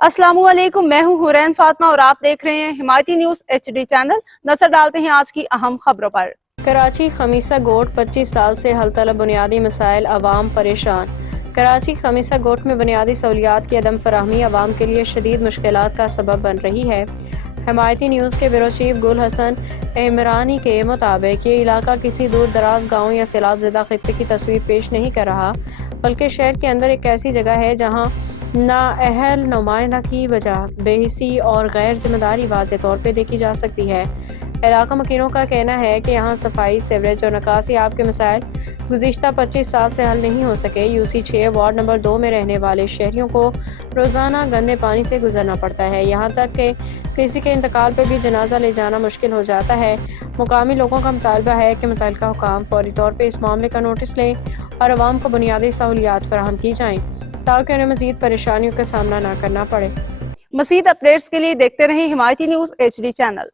अस्सलामुअलैकुम, मैं हूं हुरैन फातिमा और आप देख रहे हैं हिमायती न्यूज HD चैनल। नजर डालते हैं आज की अहम खबरों पर। कराची खमीसा गोट 25 साल से हल तलब बुनियादी मसाइल, अवाम परेशान। कराची खमीसा गोट में बुनियादी सहूलियात की अदम फराहमी अवाम के लिए शदीद मुश्किलात का सबब बन रही है। हिमायती न्यूज़ के ब्यूरो चीफ गुल हसन इमरानी के मुताबिक ये इलाका किसी दूर दराज गाँव या सैलाब ज़दा खित्ते की तस्वीर पेश नहीं कर रहा, बल्कि शहर के अंदर एक ऐसी जगह है जहाँ नाअहल नुमाइंदा की वजह बेहिसी और गैर जिम्मेदारी वाज़े तौर पर देखी जा सकती है। इलाका मकीनों का कहना है कि यहाँ सफाई, सीवरेज और निकासी आब के मसाइल गुज़िश्ता 25 साल से हल नहीं हो सके। UC 6 वार्ड नंबर 2 में रहने वाले शहरियों को रोज़ाना गंदे पानी से गुजरना पड़ता है, यहाँ तक कि किसी के इंतकाल पर भी जनाजा ले जाना मुश्किल हो जाता है। मुकामी लोगों का मुतालबा है कि मुतल्लिका हुकाम फौरी तौर पर इस मामले का नोटिस लें और अवाम को बुनियादी सहूलियात फराहम की जाएँ ताकि उन्हें मज़ीद परेशानियों का सामना न करना पड़े। मज़ीद अपडेट्स के लिए देखते रहें हिमायती न्यूज HD चैनल।